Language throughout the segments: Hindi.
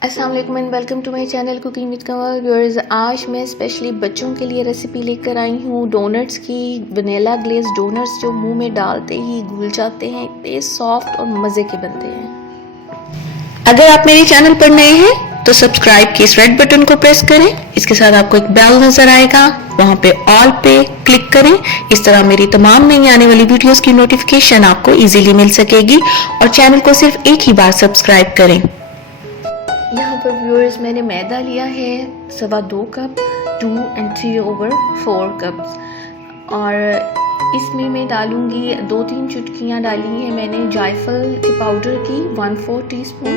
अस्सलाम वालेकुम and welcome to my channel cooking with Kamal viewers. आज मैं स्पेशली बच्चों के लिए रेसिपी लेकर आई हूँ डोनट्स की। वनीला ग्लेज डोनट्स जो मुंह में डालते ही घुल जाते हैं, इतने सॉफ्ट और मज़े के बनते हैं। अगर आप मेरे चैनल पर नए हैं तो सब्सक्राइब के इस रेड बटन को प्रेस करें। इसके साथ आपको एक बेल नज़र आएगा, वहाँ पे ऑल पे क्लिक करें। इस तरह मेरी तमाम नई आने वाली वीडियोस की नोटिफिकेशन आपको इजीली मिल सकेगी और चैनल को सिर्फ एक ही बार सब्सक्राइब करें। यहाँ पर व्यूअर्स मैंने मैदा लिया है 2.25 कप, 2 and 3/4 कप्स, और इसमें मैं डालूंगी 2-3 चुटकियाँ डाली हैं मैंने जायफल के पाउडर की 1/4 टीस्पून,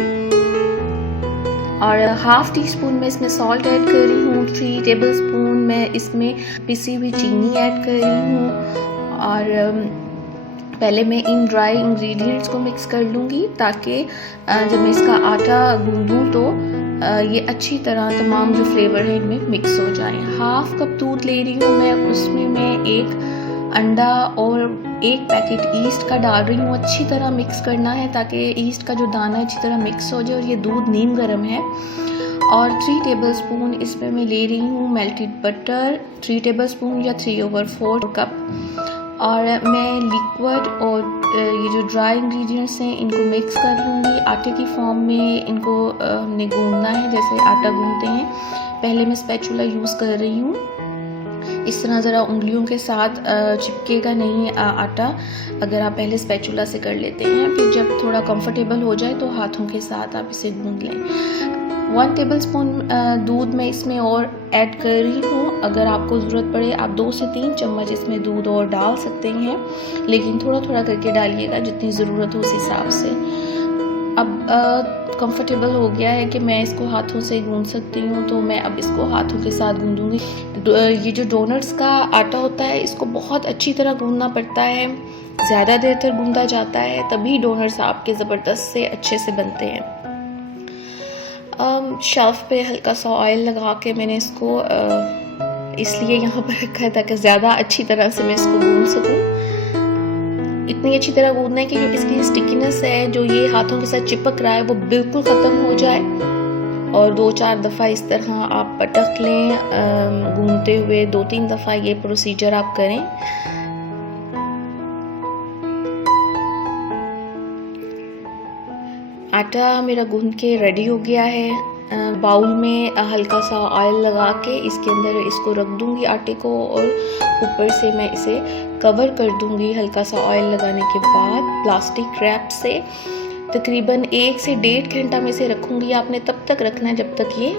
और 1/2 टीस्पून में इसमें सॉल्ट ऐड कर रही हूँ। 3 टेबलस्पून मैं इसमें पिसी हुई चीनी ऐड कर रही हूँ। और पहले मैं इन ड्राई इंग्रेडिएंट्स को मिक्स कर लूँगी ताकि जब मैं इसका आटा गूंदूँ तो ये अच्छी तरह तमाम जो फ्लेवर है इनमें मिक्स हो जाए। 1/2 कप दूध ले रही हूँ मैं, उसमें मैं 1 अंडा और 1 पैकेट ईस्ट का डाल रही हूँ। अच्छी तरह मिक्स करना है ताकि ईस्ट का जो दाना अच्छी तरह मिक्स हो जाए। और ये दूध नीम गर्म है। और 3 टेबलस्पून इसमें मैं ले रही हूँ मेल्टेड बटर, 3 टेबलस्पून या 3/4 कप। और मैं लिक्विड और ये जो ड्राई इंग्रेडिएंट्स हैं इनको मिक्स कर लूँगी। आटे की फॉर्म में इनको हमने गूंदना है जैसे आटा गूंदते हैं। पहले मैं स्पैचुला यूज़ कर रही हूँ। इस तरह ज़रा उंगलियों के साथ चिपकेगा नहीं आटा अगर आप पहले स्पैचुला से कर लेते हैं। फिर जब थोड़ा कंफर्टेबल हो जाए तो हाथों के साथ आप इसे गूंद लें। 1 टेबलस्पून दूध मैं इसमें और ऐड कर रही हूँ। अगर आपको ज़रूरत पड़े आप 2 से 3 चम्मच इसमें दूध और डाल सकते हैं, लेकिन थोड़ा थोड़ा करके डालिएगा जितनी ज़रूरत हो उस हिसाब से। अब कंफर्टेबल हो गया है कि मैं इसको हाथों से गूंद सकती हूँ, तो मैं अब इसको हाथों के साथ गूंदूँगी। ये जो डोनट्स का आटा होता है इसको बहुत अच्छी तरह गूंदना पड़ता है, ज़्यादा देर तक गूंदा जाता है तभी डोनट्स आपके ज़बरदस्त से अच्छे से बनते हैं। शेल्फ पे हल्का सा ऑयल लगा के मैंने इसको इसलिए यहाँ पर रखा है ताकि ज़्यादा अच्छी तरह से मैं इसको गूंद सकूँ। इतनी अच्छी तरह गूंदना है कि जो इसकी स्टिकीनेस है, जो ये हाथों के साथ चिपक रहा है, वो बिल्कुल ख़त्म हो जाए। और 2-4 दफ़ा इस तरह आप पटक लें गूंदते हुए। 2-3 दफ़ा ये प्रोसीजर आप करें। आटा मेरा गूंद के रेडी हो गया है। बाउल में हल्का सा ऑयल लगा के इसके अंदर इसको रख दूंगी आटे को, और ऊपर से मैं इसे कवर कर दूंगी हल्का सा ऑयल लगाने के बाद प्लास्टिक रैप से। तकरीबन 1 से 1.5 घंटा में इसे रखूंगी। आपने तब तक रखना है जब तक ये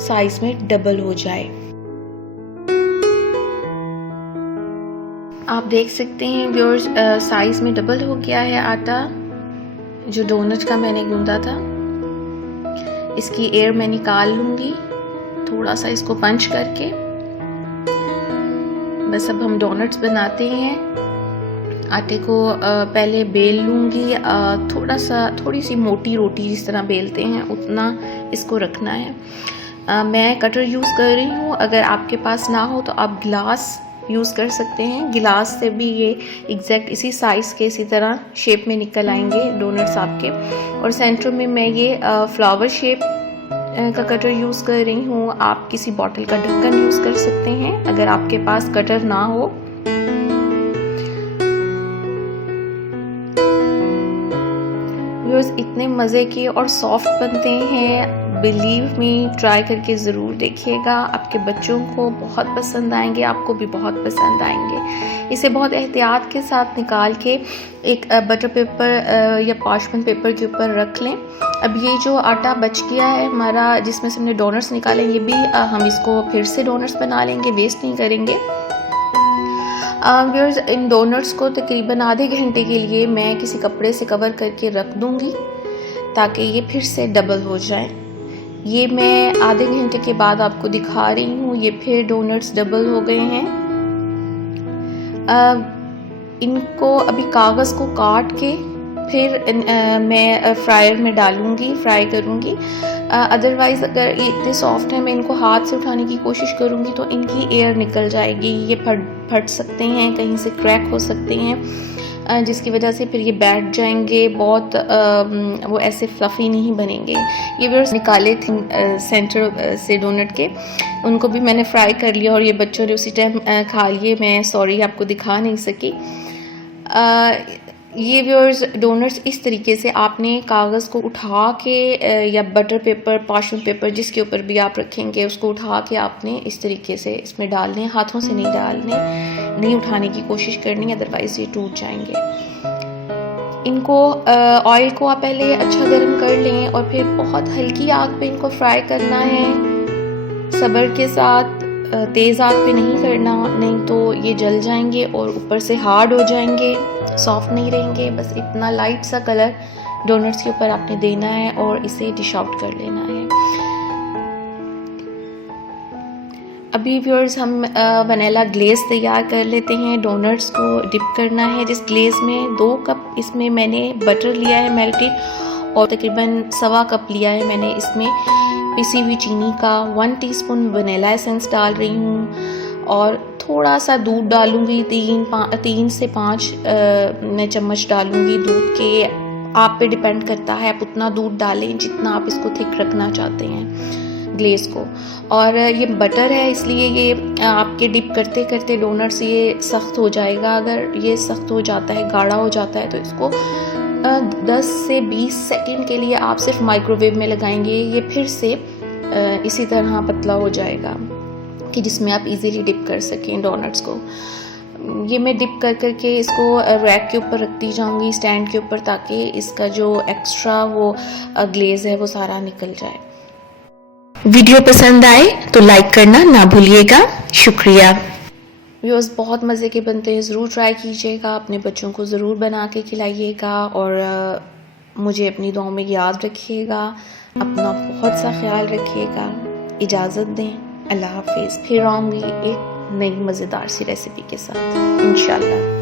साइज में डबल हो जाए। आप देख सकते हैं व्यूअर्स साइज में डबल हो गया है आटा जो डोनट का मैंने गूंदा था। इसकी एयर मैं निकाल लूँगी थोड़ा सा इसको पंच करके। बस अब हम डोनट्स बनाते हैं। आटे को पहले बेल लूँगी, थोड़ी सी मोटी रोटी जिस तरह बेलते हैं उतना इसको रखना है। मैं कटर यूज़ कर रही हूँ। अगर आपके पास ना हो तो आप गिलास यूज़ कर सकते हैं। गिलास से भी ये एग्जैक्ट इसी साइज़ के इसी तरह शेप में निकल आएंगे डोनट्स आपके। और सेंटर में मैं ये फ्लावर शेप का कटर यूज़ कर रही हूँ। आप किसी बॉटल का ढक्कन यूज़ कर सकते हैं अगर आपके पास कटर ना हो। व्यूअर्स इतने मज़े के और सॉफ्ट बनते हैं, बिलीव मी, ट्राई करके ज़रूर देखिएगा। आपके बच्चों को बहुत पसंद आएंगे, आपको भी बहुत पसंद आएंगे। इसे बहुत एहतियात के साथ निकाल के एक बटर पेपर या पार्चमेंट पेपर के ऊपर रख लें। अब ये जो आटा बच गया है हमारा जिसमें से हमने डोनट्स निकाले, ये भी हम इसको फिर से डोनट्स बना लेंगे, वेस्ट नहीं करेंगे। व्यूअर्स इन डोनट्स को तकरीबन आधे घंटे के लिए मैं किसी कपड़े से कवर करके रख दूँगी ताकि ये फिर से डबल हो जाए। ये मैं आधे घंटे के बाद आपको दिखा रही हूँ। ये फिर डोनट्स डबल हो गए हैं। इनको अभी कागज़ को काट के फिर मैं फ्रायर में डालूँगी, फ्राई करूँगी। अदरवाइज़ अगर ये इतने सॉफ्ट हैं मैं इनको हाथ से उठाने की कोशिश करूँगी तो इनकी एयर निकल जाएगी। ये फट सकते हैं, कहीं से क्रैक हो सकते हैं। जिसकी वजह से फिर ये बैठ जाएंगे, बहुत वो ऐसे फ्लफ़ी नहीं बनेंगे। ये व्यूअर्स निकाले थे सेंटर से डोनट के, उनको भी मैंने फ्राई कर लिया और ये बच्चों ने उसी टाइम खा लिए। मैं सॉरी आपको दिखा नहीं सकी। ये व्यूअर्स डोनट्स इस तरीके से आपने कागज़ को उठा के या बटर पेपर, पार्चमेंट पेपर, जिसके ऊपर भी आप रखेंगे, उसको उठा के आपने इस तरीके से इसमें डालने, हाथों से नहीं डालने, नहीं उठाने की कोशिश करनी, अदरवाइज़ ये टूट जाएंगे। इनको ऑयल को आप पहले अच्छा गर्म कर लें और फिर बहुत हल्की आग पे इनको फ्राई करना है, सब्र के साथ। तेज़ आग पे नहीं करना, नहीं तो ये जल जाएंगे और ऊपर से हार्ड हो जाएंगे, सॉफ्ट नहीं रहेंगे। बस इतना लाइट सा कलर डोनट्स के ऊपर आपने देना है और इसे डिश आउट कर लेना है। अभी व्यूअर्स हम वनीला ग्लेज़ तैयार कर लेते हैं। डोनट्स को डिप करना है जिस ग्लेज़ में। 2 कप इसमें मैंने बटर लिया है मेल्टेड और तकरीबन 1.25 कप लिया है मैंने इसमें पिसी हुई चीनी का। 1 टीस्पून वनीला एसेंस डाल रही हूँ और थोड़ा सा दूध डालूँगी, 3 से 5 मैं चम्मच डालूँगी दूध के। आप पे डिपेंड करता है, आप उतना दूध डालें जितना आप इसको थिक रखना चाहते हैं ग्लेज़ को। और ये बटर है इसलिए ये आपके डिप करते करते डोनट्स ये सख्त हो जाएगा। अगर ये सख्त हो जाता है, गाढ़ा हो जाता है, तो इसको 10 से 20 सेकंड के लिए आप सिर्फ माइक्रोवेव में लगाएंगे। ये फिर से इसी तरह पतला हो जाएगा कि जिसमें आप इजीली डिप कर सकें डोनट्स को। ये मैं डिप कर करके इसको रैक के ऊपर रखती जाऊंगी, स्टैंड के ऊपर, ताकि इसका जो एक्स्ट्रा वो ग्लेज़ है वो सारा निकल जाए। वीडियो पसंद आए तो लाइक करना ना भूलिएगा। शुक्रिया। व्यूअर्स बहुत मज़े के बनते हैं, ज़रूर ट्राई कीजिएगा, अपने बच्चों को ज़रूर बना के खिलाइएगा और मुझे अपनी दुआओं में याद रखिएगा। अपना बहुत सा ख्याल रखिएगा। इजाज़त दें, अल्लाह हाफिज़। फिर आऊँगी एक नई मज़ेदार सी रेसिपी के साथ इंशाल्लाह।